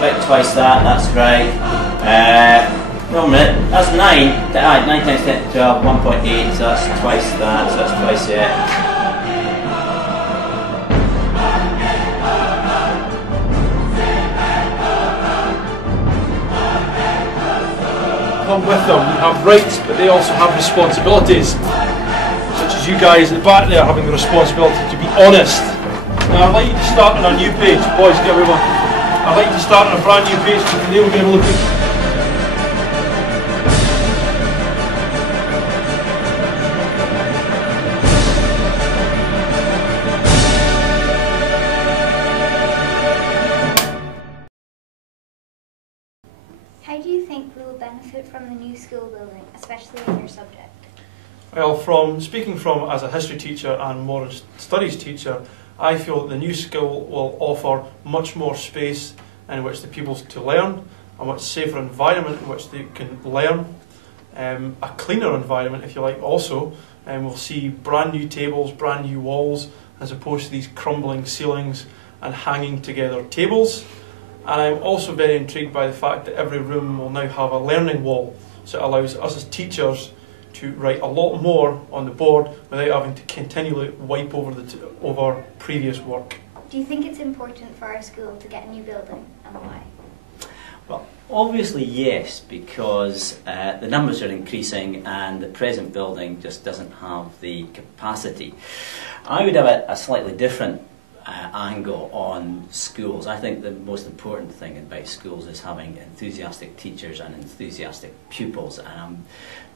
about twice that, that's right. No minute, that's 9. 9 times 10 to 12, 1.8, so that's twice that, so that's twice it. Come with them, you have rights, but they also have responsibilities. Such as you guys at the back there having the responsibility to be honest. Now I'd like you to start on a new page, boys, get everyone. I'd like you to start on a brand new page, and they will get a look at. How do you think we will benefit from the new school building, especially in your subject? Well, speaking from as a history teacher and modern studies teacher, I feel that the new school will offer much more space in which the pupils to learn, a much safer environment in which they can learn, a cleaner environment if you like also, and we'll see brand new tables, brand new walls, as opposed to these crumbling ceilings and hanging together tables. And I'm also very intrigued by the fact that every room will now have a learning wall, so it allows us as teachers to write a lot more on the board without having to continually wipe over previous work. Do you think it's important for our school to get a new building, and why? Well, obviously yes, because the numbers are increasing and the present building just doesn't have the capacity. I would have a slightly different angle on schools. I think the most important thing about schools is having enthusiastic teachers and enthusiastic pupils, and I'm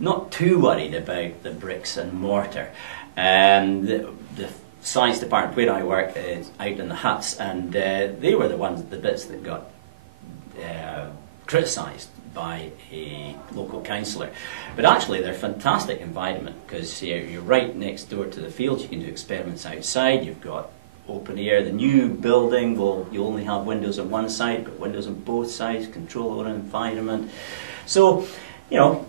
not too worried about the bricks and mortar. The science department where I work is out in the huts, and they were the bits that got criticised by a local councillor. But actually they're a fantastic environment, because you're right next door to the field, you can do experiments outside, you've got open air. The new building you only have windows on one side, but windows on both sides, control our environment. So, you know,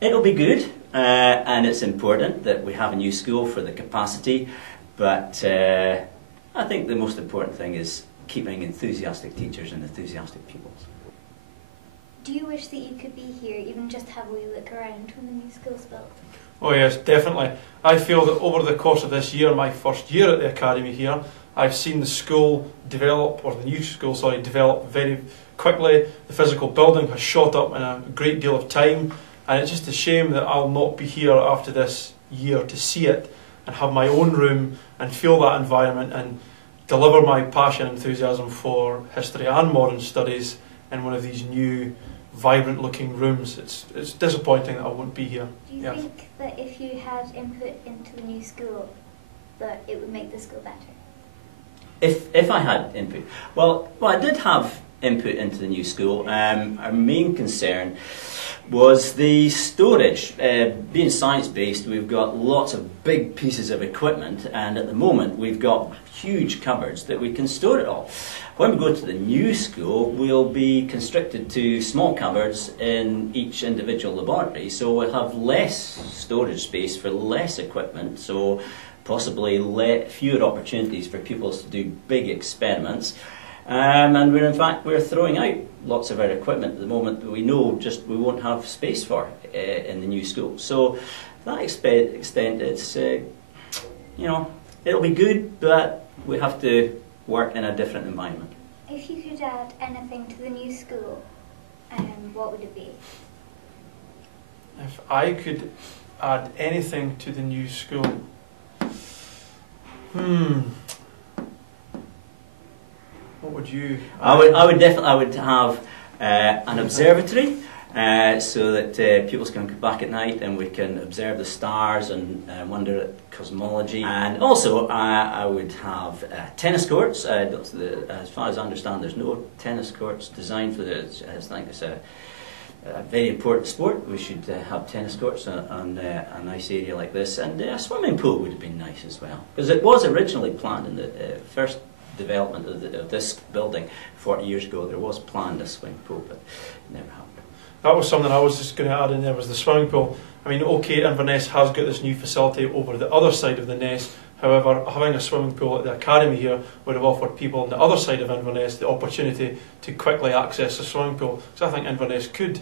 it'll be good, and it's important that we have a new school for the capacity, but I think the most important thing is keeping enthusiastic teachers and enthusiastic pupils. Do you wish that you could be here, even just have a wee look around when the new school's built? Oh yes, definitely. I feel that over the course of this year, my first year at the academy here, I've seen the school develop, or the new school, sorry, develop very quickly. The physical building has shot up in a great deal of time, and it's just a shame that I'll not be here after this year to see it and have my own room and feel that environment and deliver my passion and enthusiasm for history and modern studies in one of these new vibrant looking rooms. It's disappointing that I won't be here. Do you think that if you had input into the new school that it would make the school better? If I had input? Well, I did have input into the new school. Our main concern was the storage. Being science-based, we've got lots of big pieces of equipment, and at the moment we've got huge cupboards that we can store it all. When we go to the new school, we'll be constricted to small cupboards in each individual laboratory, so we'll have less storage space for less equipment, so possibly fewer opportunities for pupils to do big experiments. And we're throwing out lots of our equipment at the moment that we know we won't have space for in the new school. So to that extent, it's you know, it'll be good, but we have to work in a different environment. If you could add anything to the new school, what would it be? If I could add anything to the new school, what would you? I would have an observatory, so that pupils can come back at night and we can observe the stars and wonder at cosmology. And also, I would have tennis courts. As far as I understand, there's no tennis courts designed for this. I think it's a very important sport. We should have tennis courts on a nice area like this, and a swimming pool would have been nice as well, because it was originally planned in the first development of this building 40 years ago. There was planned a swimming pool, but it never happened. That was something I was just going to add in there, was the swimming pool. I mean, okay, Inverness has got this new facility over the other side of the Ness. However, having a swimming pool at the academy here would have offered people on the other side of Inverness the opportunity to quickly access a swimming pool. So I think Inverness could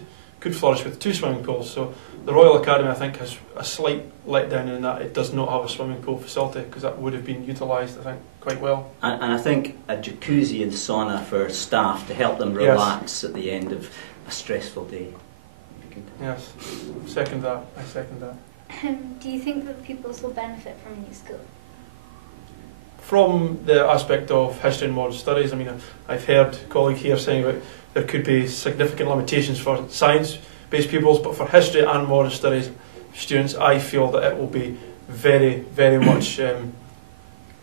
flourish with 2 swimming pools. So the Royal Academy, I think, has a slight letdown in that it does not have a swimming pool facility, because that would have been utilised, I think, quite well. And I think a jacuzzi and sauna for staff to help them relax at the end of a stressful day. Yes, second that. I second that. Do you think that pupils will benefit from a new school? From the aspect of history and modern studies, I mean, I've heard a colleague here saying that there could be significant limitations for science-based pupils, but for history and modern studies students, I feel that it will be very, very much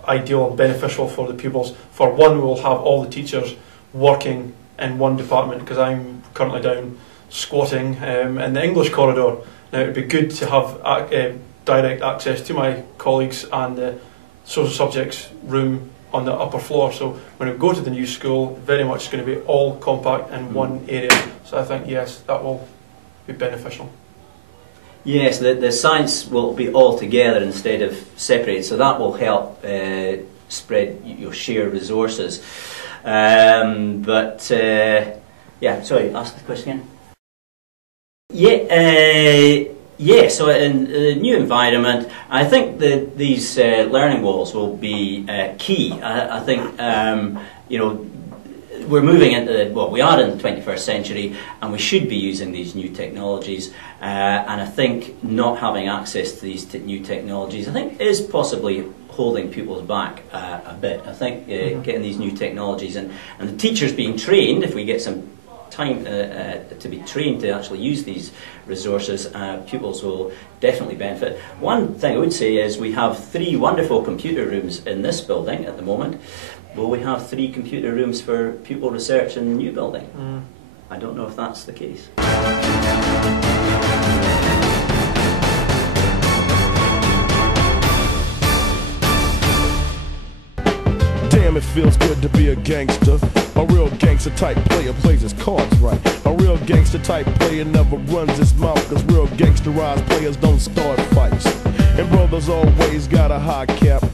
ideal and beneficial for the pupils. For one, we'll have all the teachers working in one department, because I'm currently down squatting in the English corridor. Now, it would be good to have direct access to my colleagues and the social subjects room on the upper floor. So when we go to the new school, very much going to be all compact in one area. So I think, yes, that will be beneficial. Yes, the science will be all together instead of separated, so that will help spread your shared resources. Yeah, sorry, ask the question again. Yeah, so in the new environment, I think that these learning walls will be key. I think, you know, we're moving into, well, we are in the 21st century, and we should be using these new technologies. And I think not having access to these new technologies, I think, is possibly holding pupils back a bit. I think getting these new technologies and the teachers being trained, if we get some time to be trained to actually use these resources, pupils will definitely benefit. One thing I would say is we have 3 wonderful computer rooms in this building at the moment. Will we have 3 computer rooms for pupil research in the new building? I don't know if that's the case. Damn, it feels good to be a gangster. A real gangster type player plays his cards right. A real gangster type player never runs his mouth, cause real gangsterized players don't start fights. And brothers always got a high cap,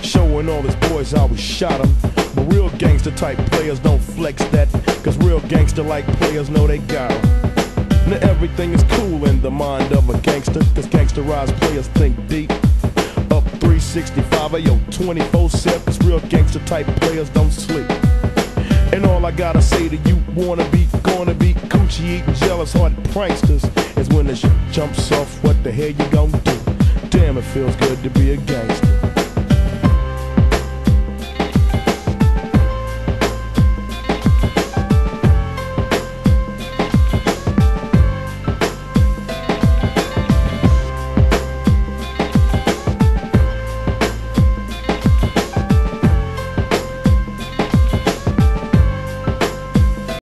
showing all his boys how we shot him. But real gangster type players don't flex that, cause real gangster like players know they got him. Now everything is cool in the mind of a gangster, cause gangsterized players think deep. Up 365, yo, 24/7, cause real gangster type players don't sleep. And all I gotta say to you wanna be, gonna be coochie eating jealous hearted pranksters is when the shit jumps off, what the hell you gonna do? Damn, it feels good to be a gangster.